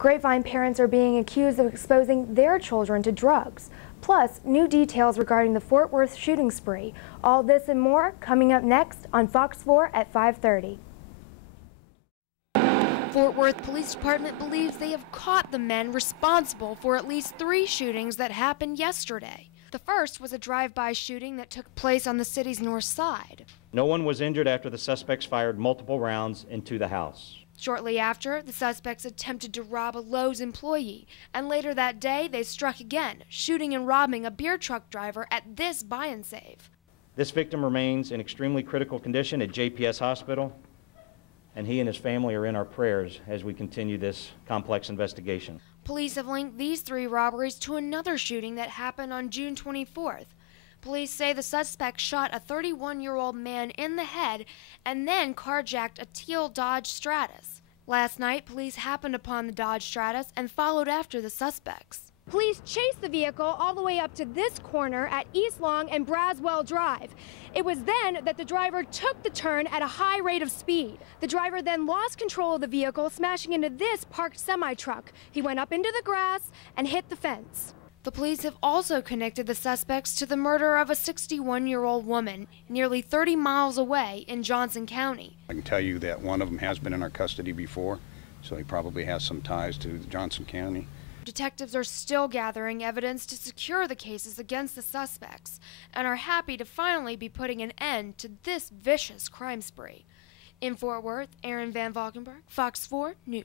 Grapevine parents are being accused of exposing their children to drugs. Plus, new details regarding the Fort Worth shooting spree. All this and more coming up next on Fox 4 at 5:30. Fort Worth Police Department believes they have caught the men responsible for at least 3 shootings that happened yesterday. The first was a drive-by shooting that took place on the city's north side. No one was injured after the suspects fired multiple rounds into the house. Shortly after, the suspects attempted to rob a Lowe's employee, and later that day they struck again, shooting and robbing a beer truck driver at this Buy and Save. This victim remains in extremely critical condition at JPS Hospital, and he and his family are in our prayers as we continue this complex investigation. Police have linked these 3 robberies to another shooting that happened on June 24th. Police say the suspect shot a 31-year-old man in the head and then carjacked a teal Dodge Stratus. Last night, police happened upon the Dodge Stratus and followed after the suspects. Police chased the vehicle all the way up to this corner at East Long and Braswell Drive. It was then that the driver took the turn at a high rate of speed. The driver then lost control of the vehicle, smashing into this parked semi-truck. He went up into the grass and hit the fence. The police have also connected the suspects to the murder of a 61-year-old woman nearly 30 miles away in Johnson County. I can tell you that one of them has been in our custody before, so he probably has some ties to Johnson County. Detectives are still gathering evidence to secure the cases against the suspects and are happy to finally be putting an end to this vicious crime spree. In Fort Worth, Erin Van Valkenburg, Fox 4 News.